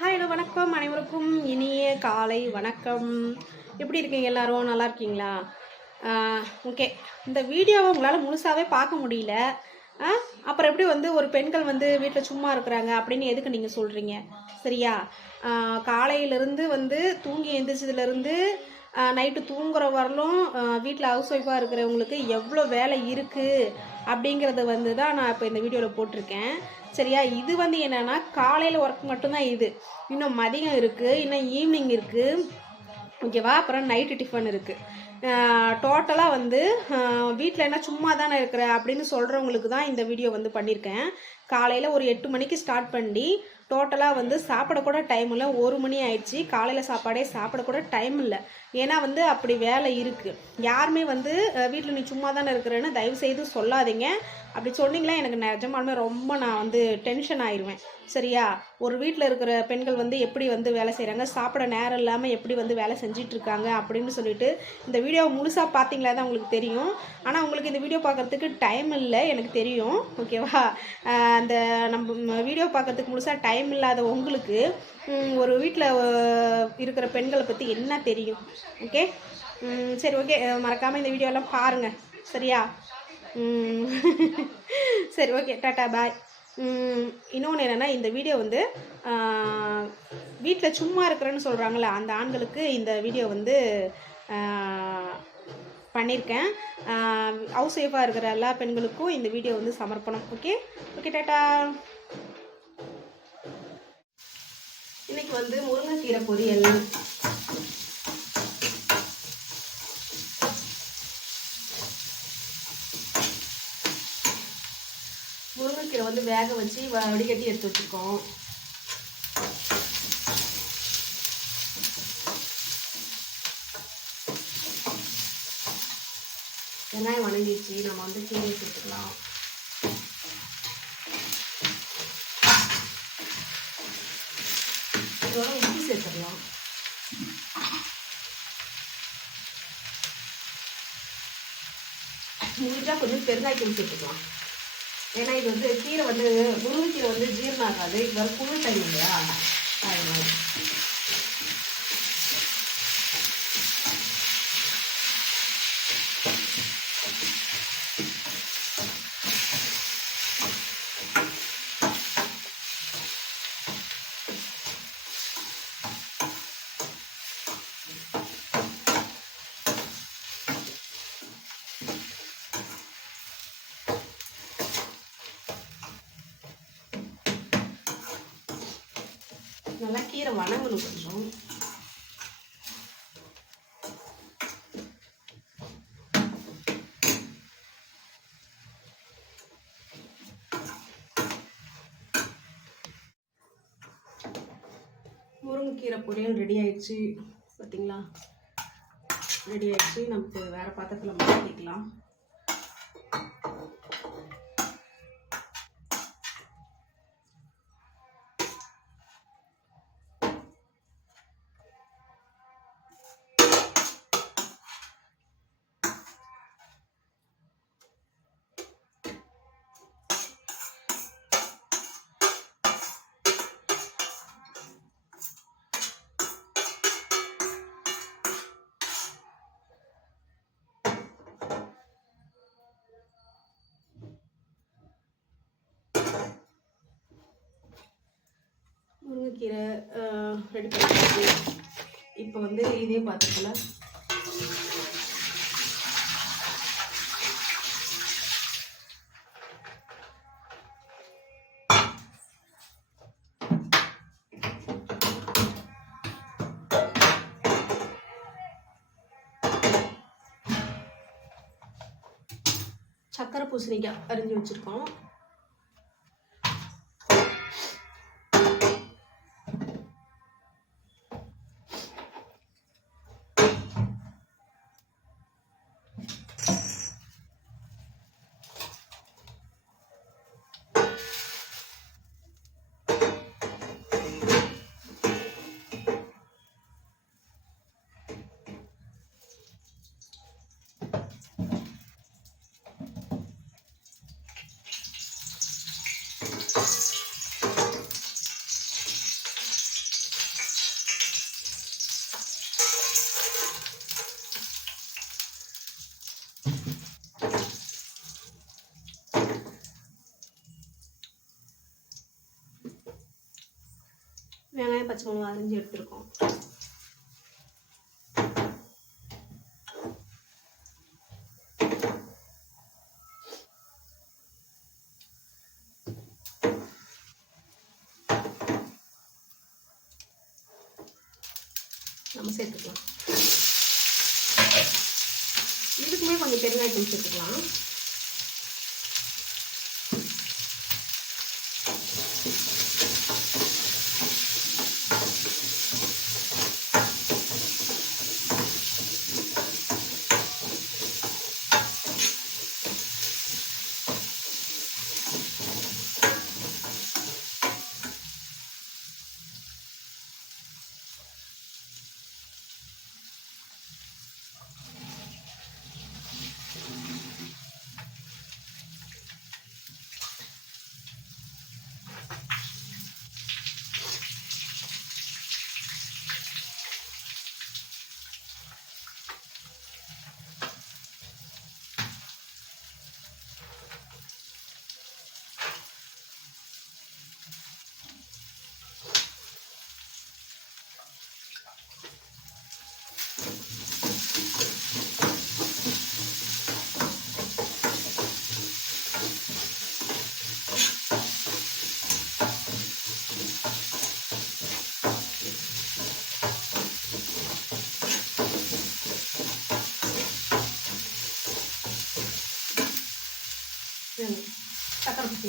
Hi hello வணக்கம் அனைவருக்கும் இனிய காலை வணக்கம். எப்படி இருக்கீங்க? எல்லாரும் நல்லா இருக்கீங்களா? ஓகே. இந்த வீடியோவை உங்களால் முழுசாகவே பார்க்க முடியல. அப்புறம் எப்படி ஒரு பெண்கள் வீட்டில் சும்மா இருக்கிறாங்க அப்படின்னு எதுக்கு நீங்கள் சொல்கிறீங்க? சரியா? காலையிலேருந்து தூங்கி எழுந்திரிச்சதுலேருந்து நைட்டு தூங்குற வரலும் வீட்டில் ஹவுஸ் ஒய்ஃபாக இருக்கிறவங்களுக்கு எவ்வளோ வேலை இருக்குது அப்படிங்கிறத தான் நான் இப்போ இந்த வீடியோவில் போட்டிருக்கேன். சரியா? இது என்னென்னா காலையில் ஒர்க் மட்டும்தான் இது. இன்னும் மதியம் இருக்குது, இன்னும் ஈவினிங் இருக்குது, ஓகேவா? அப்புறம் நைட்டு டிஃபன் இருக்குது. டோட்டலாக வீட்டில் என்ன சும்மா தானே இருக்கிற அப்படின்னு சொல்கிறவங்களுக்கு தான் இந்த வீடியோ பண்ணியிருக்கேன். காலையில் ஒரு 8 மணிக்கு ஸ்டார்ட் பண்ணி டோட்டலாக சாப்பிடக்கூட டைம் இல்லை. 1 மணி ஆயிடுச்சு. காலையில் சாப்பாடே சாப்பிடக்கூட டைம் இல்லை. ஏன்னா அப்படி வேலை இருக்குது. யாருமே வீட்டில் நீ சும்மா தானே இருக்கிறேன்னு தயவுசெய்து சொல்லாதீங்க. அப்படி சொன்னீங்களா எனக்கு நிஜமாலுமே ரொம்ப நான் டென்ஷன் ஆயிடுவேன். சரியா? ஒரு வீட்டில் இருக்கிற பெண்கள் எப்படி வேலை செய்கிறாங்க, சாப்பிட நேரம் இல்லாமல் எப்படி வேலை செஞ்சிட்ருக்காங்க அப்படின்னு சொல்லிட்டு இந்த வீடியோவை முழுசாக பார்த்தீங்களா தான் உங்களுக்கு தெரியும். ஆனால் உங்களுக்கு இந்த வீடியோ பார்க்குறதுக்கு டைம் இல்லை, எனக்கு தெரியும். ஓகேவா? அந்த நம்ம வீடியோ பார்க்குறதுக்கு முழுசாக டைம் இல்லாத உங்களுக்கு ஒரு வீட்டில் இருக்கிற பெண்களை பற்றி என்ன தெரியும்? ஓகே, சரி, ஓகே. மறக்காமல் இந்த வீடியோலாம் பாருங்கள். சரியா? சரி, ஓகே, டாட்டா, பாய். இன்னொன்று என்னென்னா, இந்த வீடியோ வீட்டில் சும்மா இருக்கிறேன்னு சொல்கிறாங்களே அந்த ஆண்களுக்கு இந்த வீடியோ பண்ணியிருக்கேன். ஹவுஸ் ஒய்ஃபாக இருக்கிற எல்லா பெண்களுக்கும் இந்த வீடியோ சமர்ப்பணம். Okay, okay, tata. இன்னைக்கு முருங்கைக்கீரை பொரியல், முருங்கைக்கீரை வேக வச்சு வடிகட்டி எடுத்து வச்சுருக்கோம். வெங்காயம் வணங்கிடுச்சு. நம்ம கீரையை சேர்த்துக்கலாம். இதோட உப்பு சேர்த்துக்கலாம். முடிஞ்சா கொஞ்சம் பெருங்காய்த்தூள் சேர்த்துக்கலாம். ஏன்னா இது கீரை முருங்கைக்கீரை ஜீரணம் ஆகாது. இது வர குளிர் டைம் இல்லையா, அதனால. நல்லா கீரை வணங்கணும் கொஞ்சம். முருங்கைக்கீரை பொரியல் ரெடி ஆயிடுச்சு. பார்த்தீங்களா? ரெடி ஆயிடுச்சு. நமக்கு வேறு பாத்திரத்தில் மாற்றிக்கலாம். முருங்கைக்கீரை ரெடி பண்ணிட்டு இப்போ இதே பாத்திரத்தில் சக்கரை பூசணிக்காய் அரிஞ்சு வச்சுருக்கோம். வெங்காயம் பச்சை மிளகாய் அரிஞ்சு எடுத்துருக்கோம். நம்ம சேர்த்துக்கலாம். இதுக்குமே கொஞ்சம் பெருங்காயத்தூள் சேர்த்துக்கலாம். சக்கரை பத்தி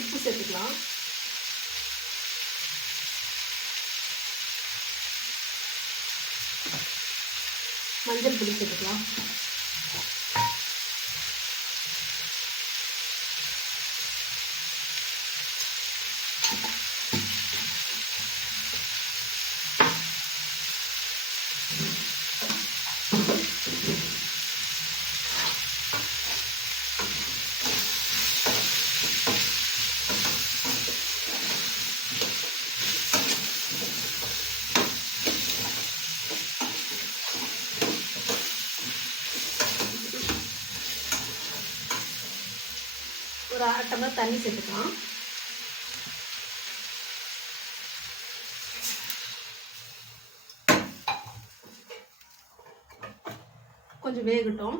உப்பு சேர்த்துக்கலாம். மஞ்சள் பொடி சேர்த்துக்கலாம். ஒரு 1/2 டம்ளர் தண்ணி சேர்த்துக்கலாம். கொஞ்சம் வேகட்டும்.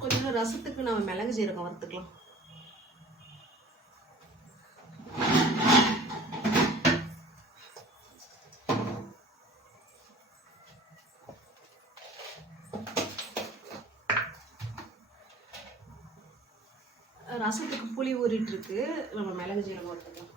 கொஞ்சம் ரசத்துக்கு நம்ம மிளகு ஜீரகம் வறுத்துக்கலாம். ரசத்துக்கு புளி ஊறிட்டு இருக்கு, நம்ம மிளகு ஜீரகம் வறுத்துக்கலாம்.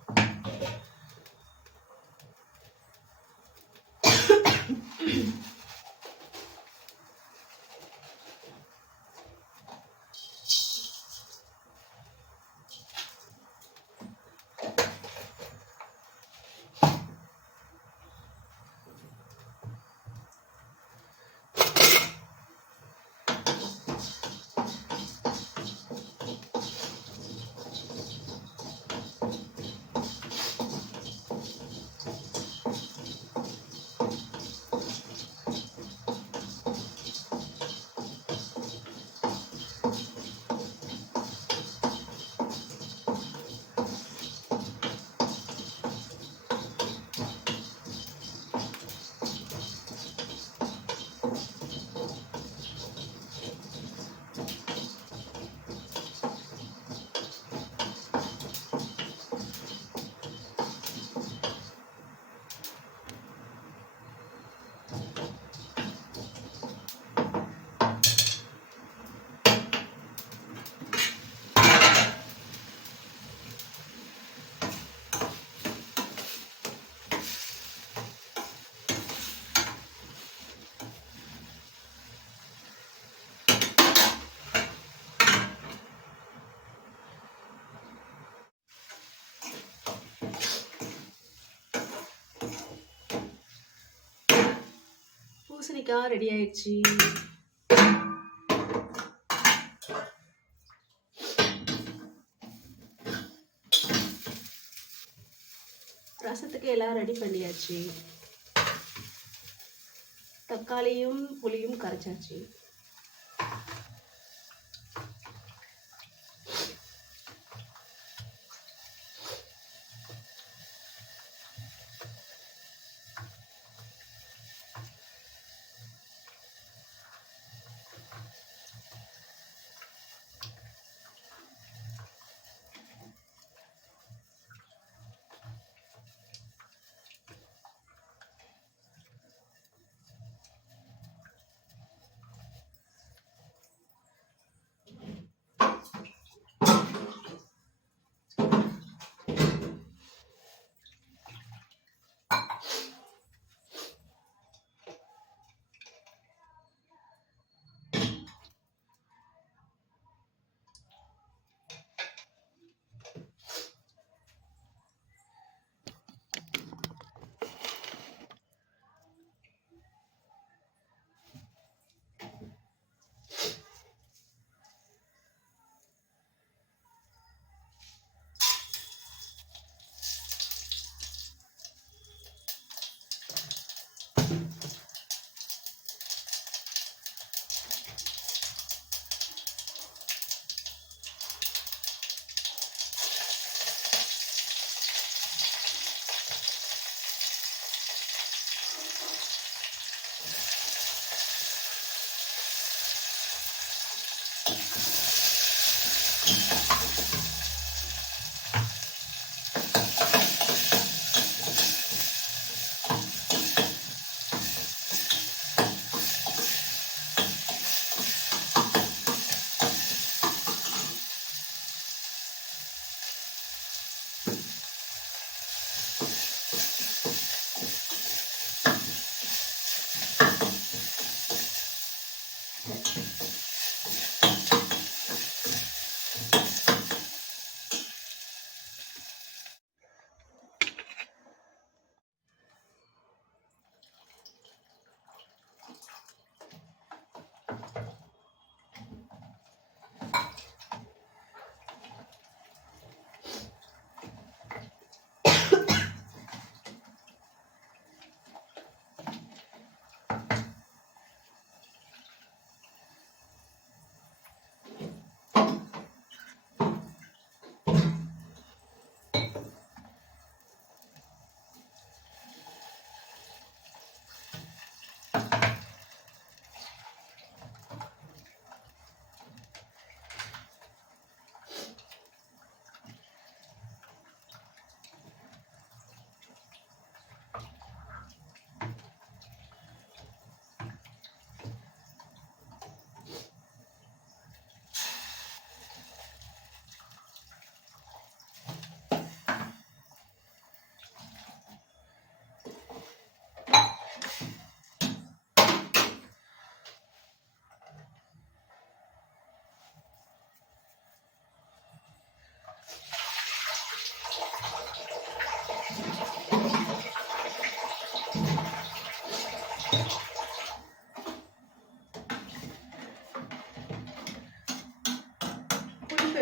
பூசணிக்காய் ரெடி ஆயிடுச்சு. ரசத்துக்கு எல்லாம் ரெடி பண்ணியாச்சு. தக்காளியும் புளியும் கரைச்சாச்சு.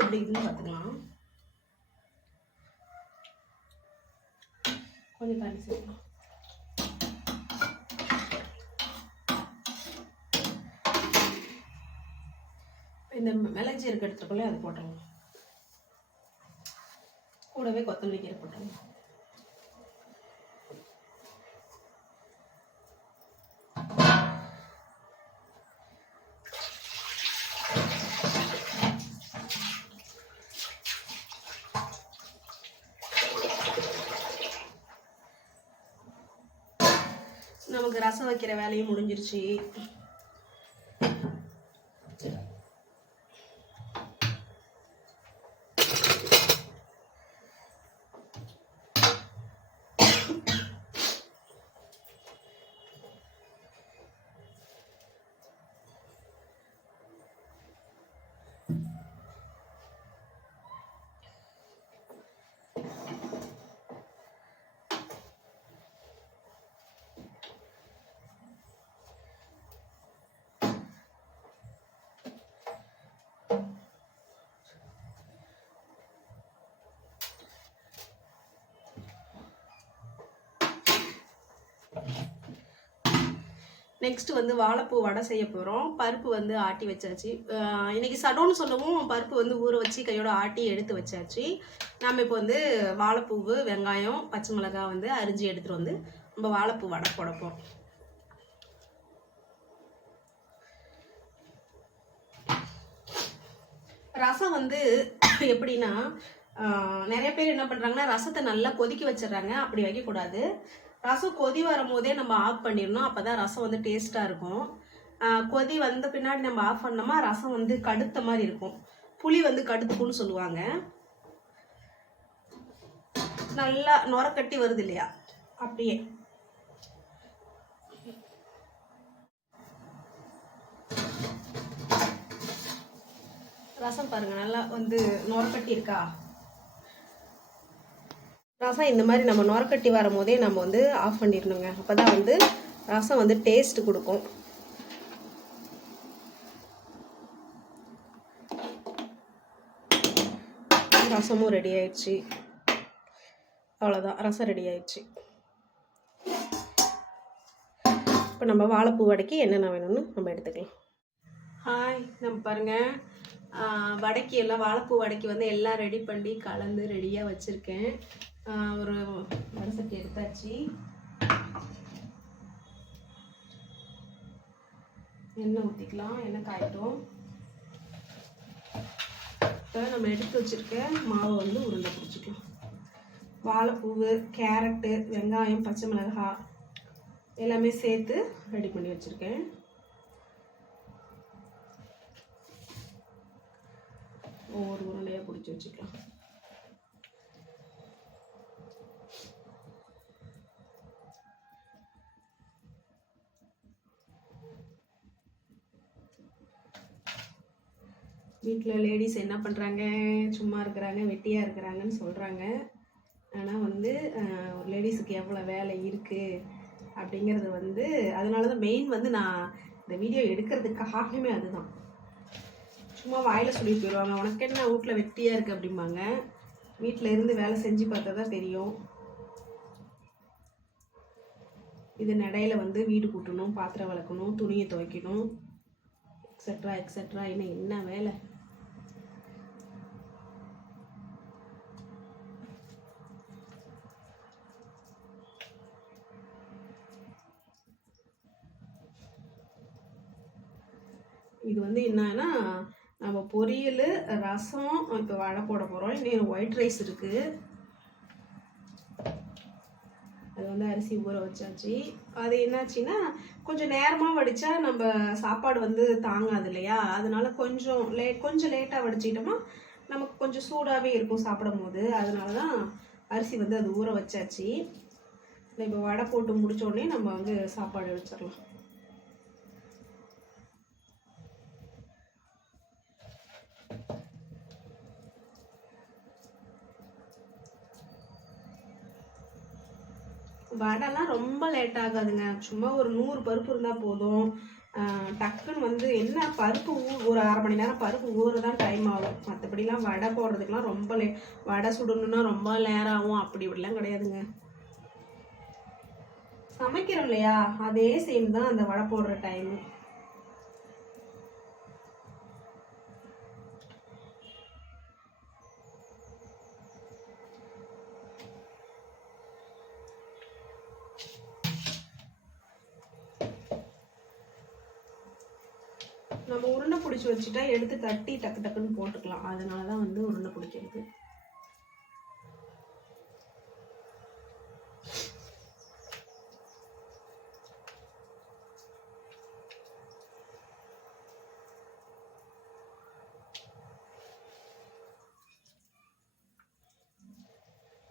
எப்படி இருக்குன்னு பார்த்துக்கலாம். கொஞ்சம் தண்ணி சேர்க்கலாம். இந்த மிளகு ஜீரகம் எடுத்துக்கொள்ள அது போட்டுருங்க. கூடவே கொத்தமல்லி கீரை போட்டுருங்க. நமக்கு ரசம் வைக்கிற வேலையும் முடிஞ்சிருச்சு. நெக்ஸ்ட் வந்து வாழைப்பூ வடை செய்ய போகிறோம். பருப்பு வந்து ஆட்டி வச்சாச்சு. இன்னைக்கு சடோன்னு சொல்லவும் பருப்பு வந்து ஊற வச்சு கையோட ஆட்டி எடுத்து வச்சாச்சு. நம்ம இப்போ வந்து வாழைப்பூவு, வெங்காயம், பச்சை மிளகாய் வந்து அரிஞ்சு எடுத்துகிட்டு வந்து நம்ம வாழைப்பூ வடை போட போகிறோம். ரசம் வந்து எப்படின்னா, நிறைய பேர் என்ன பண்ணுறாங்கன்னா ரசத்தை நல்லா கொதிக்க வச்சிடுறாங்க. அப்படி வைக்கக்கூடாது. ரசம் கொதி வரும் போதே நம்ம ஆஃப் பண்ணிடணும். அப்போ தான் ரசம் வந்து டேஸ்ட்டாக இருக்கும். கொதி வந்த பின்னாடி நம்ம ஆஃப் பண்ணோமா ரசம் வந்து கடுத்த மாதிரி இருக்கும். புளி வந்து கடுத்துக்குன்னு சொல்லுவாங்க. நல்லா நுரக்கட்டி வருது இல்லையா, அப்படியே ரசம் பாருங்க நல்லா வந்து நுரக்கட்டி இருக்கா. ரசம் இந்த மாதிரி நம்ம நுரக்கட்டி வரும் போதே நம்ம வந்து ஆஃப் பண்ணிடணுங்க. அப்போ தான் வந்து ரசம் வந்து டேஸ்ட் கொடுக்கும். ரசமும் ரெடி ஆயிடுச்சு. அவ்வளோதான், ரசம் ரெடி ஆயிடுச்சு. இப்போ நம்ம வாழைப்பூ வடைக்கு என்னென்ன வேணும்னு நம்ம எடுத்துக்கலாம். ஹாய், நம்ம பாருங்கள் வடைக்கு எல்லாம் வாழைப்பூ வடைக்கு வந்து எல்லாம் ரெடி பண்ணி கலந்து ரெடியாக வச்சுருக்கேன். ஒரு வடசட்டி எடுத்தாச்சு. எண்ணெய் ஊற்றிக்கலாம். எண்ணெய் காயட்டும். இப்போ நம்ம எடுத்து வச்சுருக்க மாவை வந்து உருண்டை பிடிச்சிக்கலாம். வாழைப்பூவு, கேரட்டு, வெங்காயம், பச்சை மிளகாய் எல்லாமே சேர்த்து ரெடி பண்ணி வச்சுருக்கேன். ஒவ்வொரு உருண்டையாக பிடிச்சி வச்சுக்கலாம். வீட்டில் லேடிஸ் என்ன பண்ணுறாங்க, சும்மா இருக்கிறாங்க, வெட்டியாக இருக்கிறாங்கன்னு சொல்கிறாங்க. ஆனால் வந்து ஒரு லேடிஸுக்கு எவ்வளோ வேலை இருக்குது அப்படிங்கிறது வந்து அதனால தான் மெயின் வந்து நான் இந்த வீடியோ எடுக்கிறதுக்கு காரணமே அதுதான். சும்மா வாயில் சொல்லிட்டு போயிடுவாங்க, உனக்கு என்ன வீட்டில் வெட்டியாக இருக்குது அப்படிம்பாங்க. வீட்டில் இருந்து வேலை செஞ்சு பார்த்தா தான் தெரியும். இது நடையில் வந்து வீடு கூட்டணும், பாத்திரம் வளர்க்கணும், துணியை துவைக்கணும், எக்ஸட்ரா எக்ஸட்ரா. இன்னும் என்ன வேலை. இது வந்து என்னன்னா நம்ம பொரியல், ரசம், இப்போ வடை போட போகிறோம். இன்னும் ஒயிட் ரைஸ் இருக்குது. அது வந்து அரிசி ஊற வச்சாச்சு. அது என்னாச்சுன்னா கொஞ்சம் நேரமாக வடித்தா நம்ம சாப்பாடு வந்து தாங்காது இல்லையா, அதனால கொஞ்சம் லேட்டாக வடிச்சிட்டோமா நமக்கு கொஞ்சம் சூடாகவே இருக்கும் சாப்பிடும் போது. அதனால தான் அரிசி வந்து அது ஊற வச்சாச்சு. இப்போ வடை போட்டு முடித்தோடனே நம்ம வந்து சாப்பாடு வச்சிடலாம். வடைலாம் ரொம்ப லேட் ஆகாதுங்க. சும்மா ஒரு 100 பருப்பு இருந்தால் போதும். டக்குன்னு வந்து என்ன பருப்பு ஒரு 1/2 மணி நேரம் பருப்பு ஊற தான் டைம் ஆகும். மற்றபடிலாம் வடை போடுறதுக்கெலாம் ரொம்ப வடை சுடணுன்னா ரொம்ப நேரம் ஆகும். அப்படி இப்படிலாம் கிடையாதுங்க. சமைக்கிறோம் இல்லையா, அதே சேம் தான் அந்த வடை போடுற டைமு. நம்ம உருண்டை பிடிச்சி வச்சுட்டா எடுத்து தட்டி டக்கு டக்குன்னு போட்டுக்கலாம். அதனால தான் வந்து உருண்டை பிடிக்கிறது.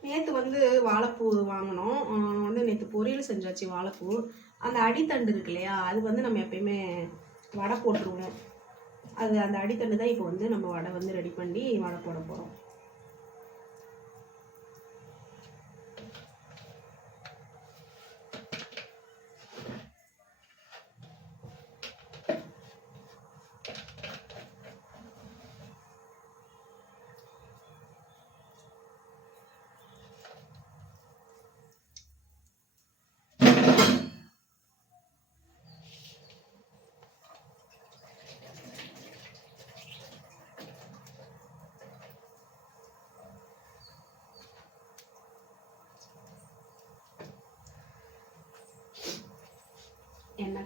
நேற்று வந்து வாழைப்பூ வாங்கினோம். வந்து நேற்று பொரியல் செஞ்சாச்சு வாழைப்பூ. அந்த அடித்தண்டு இருக்கு இல்லையா, அது வந்து நம்ம எப்பயுமே வடை போட்டுருவோம். அது அந்த அடித்தண்டு தான் இப்போ வந்து நம்ம வடை வந்து ரெடி பண்ணி வடை போட போகிறோம்.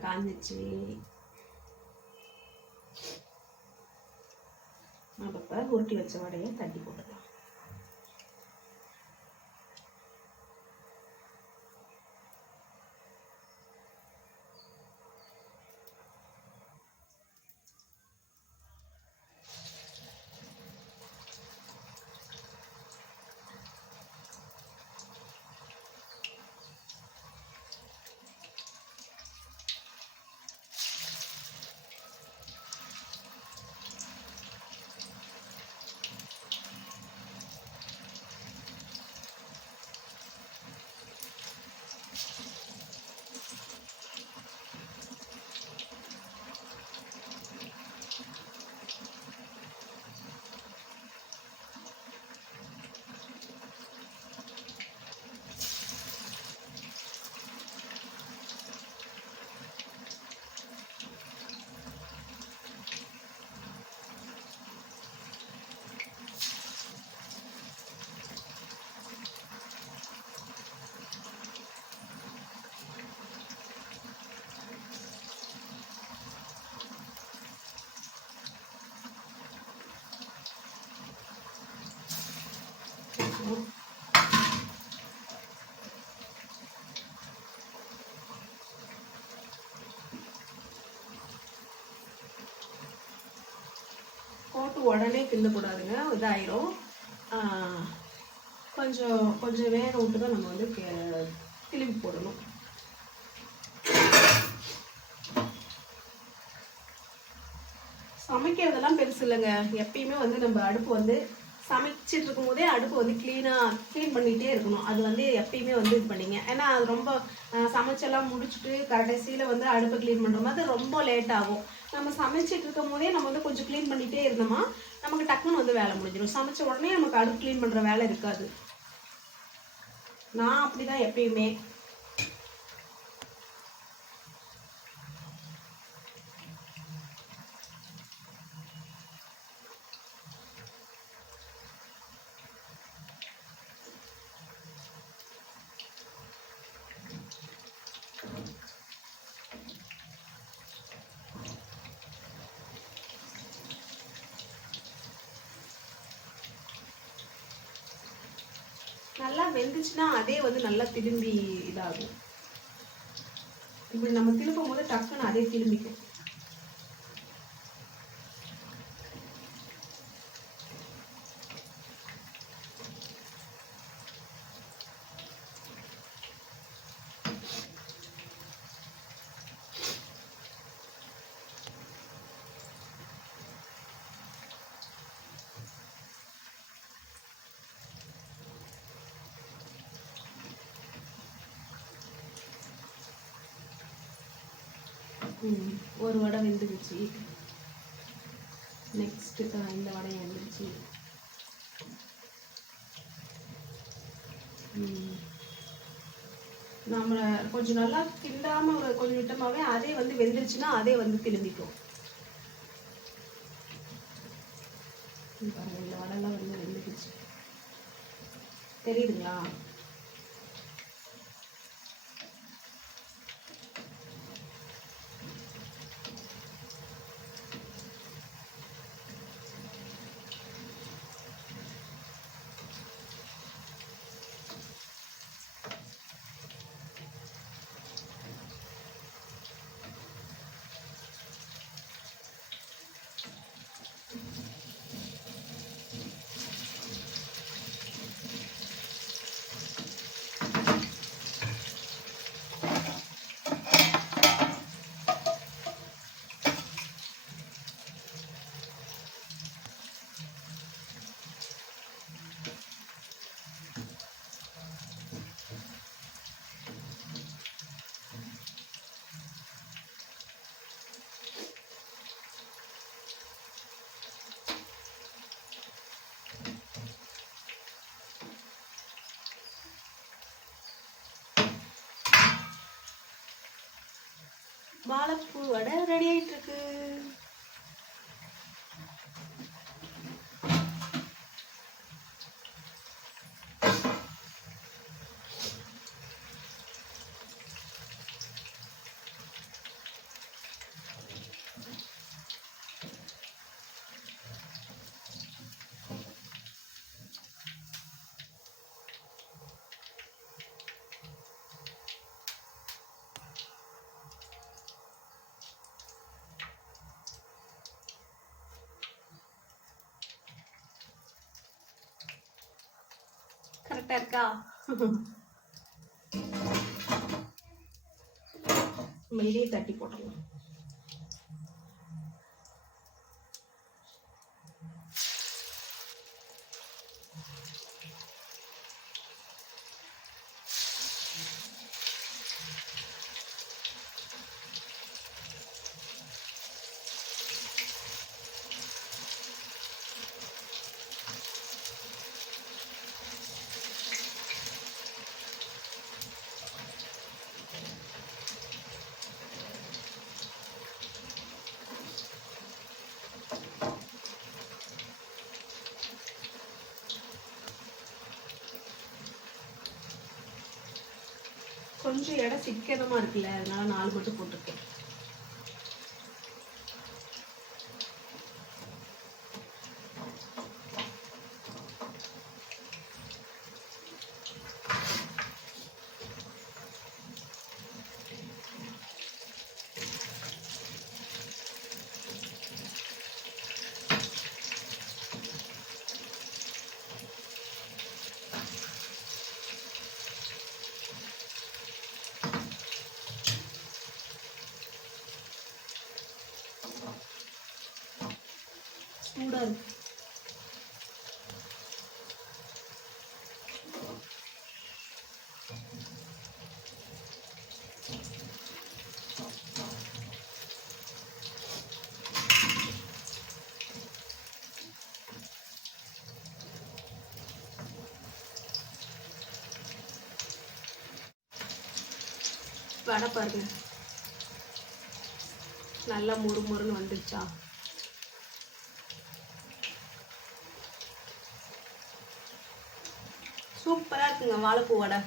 காஞ்சிச்சு. நம்ம இப்போ உருட்டி வச்ச வடையை தட்டி போட்டுக்கலாம். போட்டு உடனே கிண்டக்கூடாதுங்க, இதாயிரும். கொஞ்சம் கொஞ்சம் வேக விட்டு தான் நம்ம வந்து திரும்பி போடணும். சமைக்கிறதெல்லாம் பெருசு இல்லைங்க. எப்பயுமே வந்து நம்ம அடுப்பு வந்து சமைச்சிட்டு இருக்கும் போதே அடுப்பு வந்து க்ளீன் பண்ணிகிட்டே இருக்கணும். அது வந்து எப்பயுமே வந்து இது பண்ணிங்க. ஏன்னா அது ரொம்ப சமைச்செல்லாம் முடிச்சுட்டு கடைசியில் வந்து அடுப்பை க்ளீன் பண்ணுற மாதிரி ரொம்ப லேட் ஆகும். நம்ம சமைச்சிட்டு இருக்கும் போதே நம்ம வந்து கொஞ்சம் க்ளீன் பண்ணிகிட்டே இருந்தோமா நமக்கு டக்குன்னு வந்து வேலை முடிஞ்சிடும். சமைச்ச உடனே நமக்கு அடுப்பு க்ளீன் பண்ணுற வேலை இருக்காது. நான் அப்படி தான் எப்பயுமே. நல்லா வெந்துச்சுன்னா அதே வந்து நல்லா திரும்பி இதாகும். இப்படி நம்ம திருப்பும் போது டக்குன்னு அதே திரும்பிக்கும். ஒரு வடை வெந்துருச்சு. நெக்ஸ்ட் இந்த வடை வெந்துருச்சு. நம்ம கொஞ்சம் நல்லா கிண்டாம கொஞ்சம் விட்டமாவே அதே வந்து வெந்துருச்சுன்னா அதே வந்து திரும்பிக்கும். பாருங்க, இந்த வடைலாம் வந்து வெந்துருச்சு, தெரியுதுங்களா? வாழைப்பூ வடை ரெடி ஆயிட்டு இருக்கு. கரெக்டாக இருக்கா? நம்ம இதையே தட்டி போட்டுடலாம். கொஞ்சம் இடம் சிக்கனமாக இருக்குல்ல, அதனால 4 மட்டும் போட்டிருக்கேன். சூடாக இருக்கு. வடை பாருங்க, நல்லா முறுமுறுன்னு வந்துடுச்சா? சூப்பராக இருக்குங்க வாழைப்பூ வடை.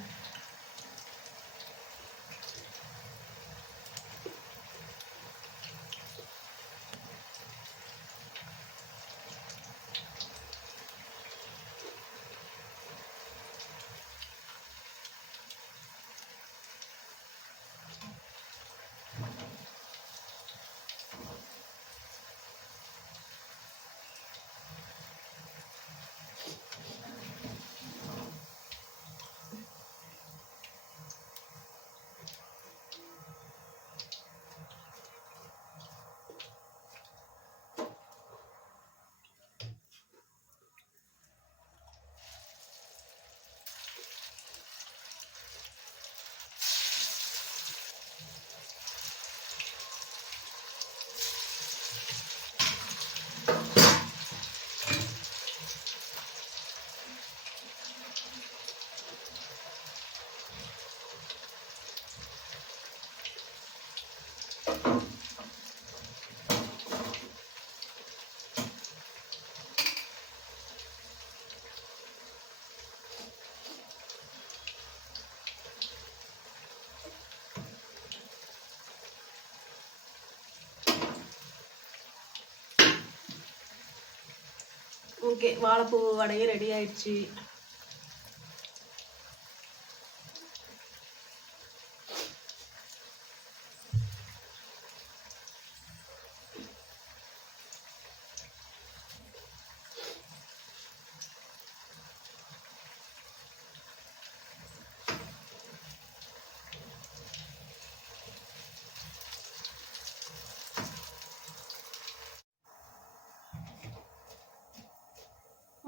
ஓகே, வாழைப்பூ வடையும் ரெடி ஆயிடுச்சு.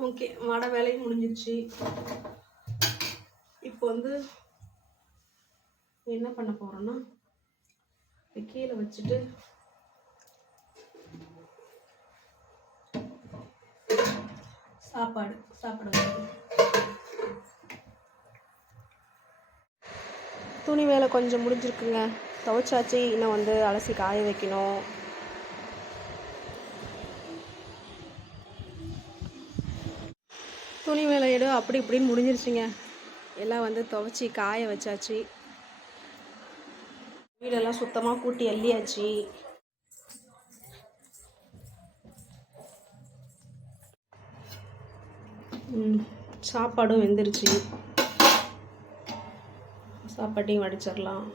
ஓகே, வடை வேலையும் முடிஞ்சிருச்சு. இப்போ வந்து என்ன பண்ண போறோம்னா, கீழே வச்சுட்டு சாப்பாடு வைக்கணும். துணி வேலை கொஞ்சம் முடிஞ்சிருக்குங்க, துவைச்சாச்சு. இன்னும் வந்து அலசி காய வைக்கணும். துணி வேலையோட அப்படி இப்படின்னு முடிஞ்சிருச்சுங்க. எல்லாம் வந்து துவைச்சி காய வச்சாச்சு. வீடெல்லாம் சுத்தமாக கூட்டி அள்ளியாச்சு. சாப்பாடும் வெந்துருச்சு. சாப்பாட்டையும் வடிச்சிடலாம்.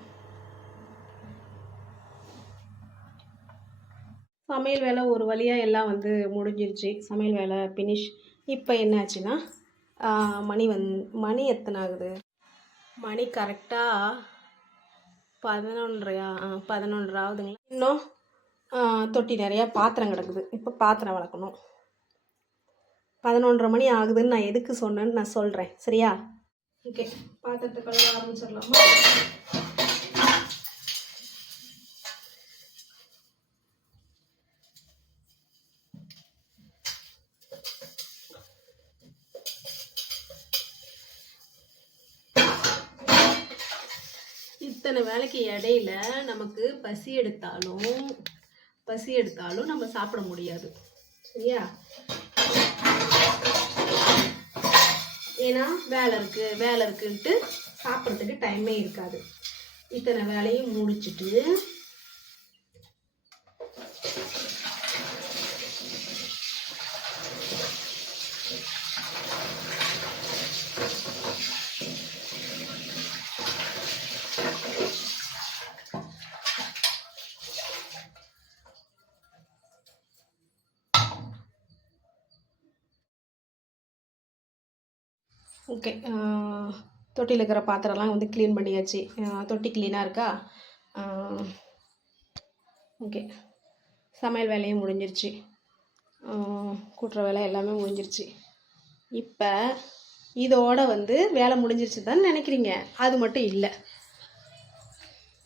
சமையல் வேலை ஒரு வழியாக எல்லாம் வந்து முடிஞ்சிருச்சு. சமையல் வேலை ஃபினிஷ். இப்போ என்னாச்சுன்னா, மணி எத்தனை ஆகுது? மணி கரெக்டாக 11:30. 11:30 ஆகுதுங்களா? இன்னும் தொட்டி நிறையா பாத்திரம் கிடக்குது. இப்போ பாத்திரம் வளர்க்கணும். 11:30 மணி ஆகுதுன்னு நான் எதுக்கு சொன்னேன்னு நான் சொல்கிறேன், சரியா? ஓகே, பாத்திரத்தை கழுவ ஆரம்பிச்சிடலாமா? இத்தனை வேலைக்கு இடையில நமக்கு பசி எடுத்தாலும் நம்ம சாப்பிட முடியாது, சரியா? ஏன்னா வேலை இருக்குன்ட்டு சாப்பிட்றதுக்கு டைமே இருக்காது. இத்தனை வேலையும் முடிச்சுட்டு ஓகே, தொட்டியில் இருக்கிற பாத்திரம்லாம் வந்து க்ளீன் பண்ணியாச்சு. தொட்டி க்ளீனாக இருக்கா? ஓகே, சமையல் வேலையும் முடிஞ்சிருச்சு, கூட்டுற வேலை எல்லாமே முடிஞ்சிருச்சு. இப்போ இதோட வந்து வேலை முடிஞ்சிருச்சு தான் நினைக்கிறீங்க. அது மட்டும் இல்லை,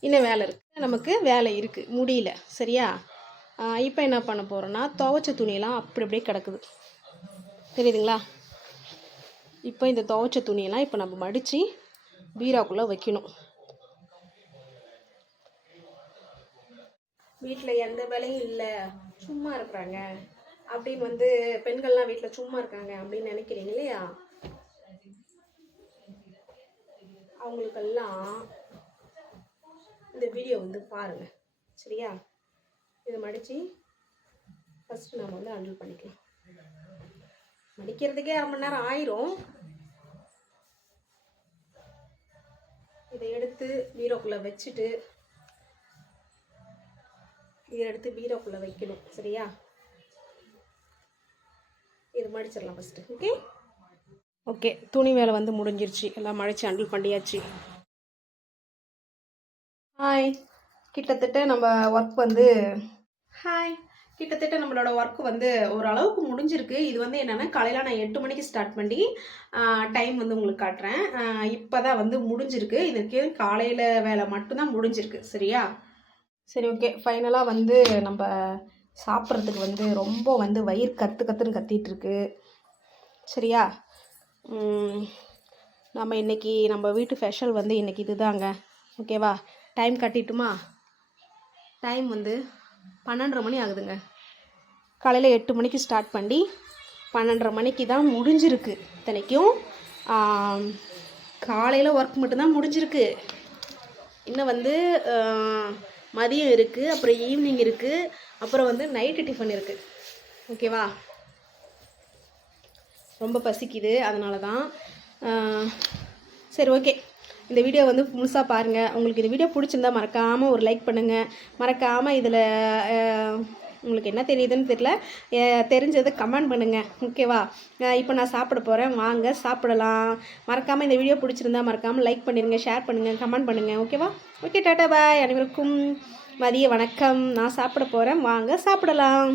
இன்னும் வேலை இருக்குது, நமக்கு வேலை இருக்குது, முடியல, சரியா? இப்போ என்ன பண்ண போகிறோன்னா, துவைச்ச துணியெல்லாம் அப்படி அப்படியே கிடக்குது, தெரியுதுங்களா? இப்போ இந்த துவைச்ச துணியெல்லாம் இப்போ நம்ம மடித்து பீராக்குள்ளே வைக்கணும். வீட்டில் எந்த வேலையும் இல்லை, சும்மா இருக்கிறாங்க அப்படின்னு வந்து பெண்கள்லாம் வீட்டில் சும்மா இருக்காங்க அப்படின்னு நினைக்கிறீங்க இல்லையா? அவங்களுக்கெல்லாம் இந்த வீடியோ வந்து பாருங்கள், சரியா? இதை மடித்து ஃபஸ்ட்டு நம்ம வந்து ஹேண்டில் பண்ணிக்கலாம். மடிக்கிறதுக்கே 1/2 மணி நேரம் ஆயிரும். இதை எடுத்து பீரோக்குள்ளே வச்சுட்டு வைக்கணும், சரியா? இது மடிச்சிடலாம் ஃபஸ்ட்டு. ஓகே, துணி வேலை வந்து முடிஞ்சிருச்சு, எல்லாம் மடித்து ஹேண்டில் பண்ணியாச்சு. கிட்டத்தட்ட நம்மளோட ஒர்க் வந்து ஓரளவுக்கு முடிஞ்சிருக்கு. இது வந்து என்னென்னா, காலையில் நான் 8 மணிக்கு ஸ்டார்ட் பண்ணி டைம் வந்து உங்களுக்கு காட்டுறேன். இப்போ தான் வந்து முடிஞ்சிருக்கு. இதுக்கு காலையில் வேலை மட்டும்தான் முடிஞ்சிருக்கு, சரியா? சரி, ஓகே, ஃபைனலாக வந்து நம்ம சாப்பிட்றதுக்கு வந்து ரொம்ப வந்து வயிறு கத்துன்னு கத்திகிட்ருக்கு, சரியா? நம்ம இன்றைக்கி நம்ம வீட்டு ஸ்பெஷல் வந்து இன்றைக்கி இதுதாங்க, ஓகேவா? டைம் கட்டிட்டுமா? டைம் வந்து 12:30 மணி ஆகுதுங்க. காலையில் 8 மணிக்கு ஸ்டார்ட் பண்ணி 12:30 மணிக்கு தான் முடிஞ்சிருக்கு. இத்தனைக்கும் காலையில் ஒர்க் மட்டும்தான் முடிஞ்சிருக்கு. இன்னும் வந்து மதியம் இருக்குது, அப்புறம் ஈவினிங் இருக்குது, அப்புறம் வந்து நைட்டு டிஃபன் இருக்குது, ஓகேவா? ரொம்ப பசிக்குது, அதனால தான். சரி, ஓகே, இந்த வீடியோ வந்து முழுசாக பாருங்கள். உங்களுக்கு இந்த வீடியோ பிடிச்சிருந்தா மறக்காமல் ஒரு லைக் பண்ணுங்கள். மறக்காமல் இதில் உங்களுக்கு என்ன தெரியுதுன்னு தெரியல, தெரிஞ்சதை கமெண்ட் பண்ணுங்கள், ஓகேவா? இப்போ நான் சாப்பிட போகிறேன், வாங்க சாப்பிடலாம். மறக்காமல் இந்த வீடியோ பிடிச்சிருந்தா மறக்காமல் லைக் பண்ணிடுங்க, ஷேர் பண்ணுங்கள், கமெண்ட் பண்ணுங்கள், ஓகேவா? ஓகே, டாட்டா பாய். அனைவருக்கும் மதிய வணக்கம். நான் சாப்பிட போகிறேன், வாங்க சாப்பிடலாம்.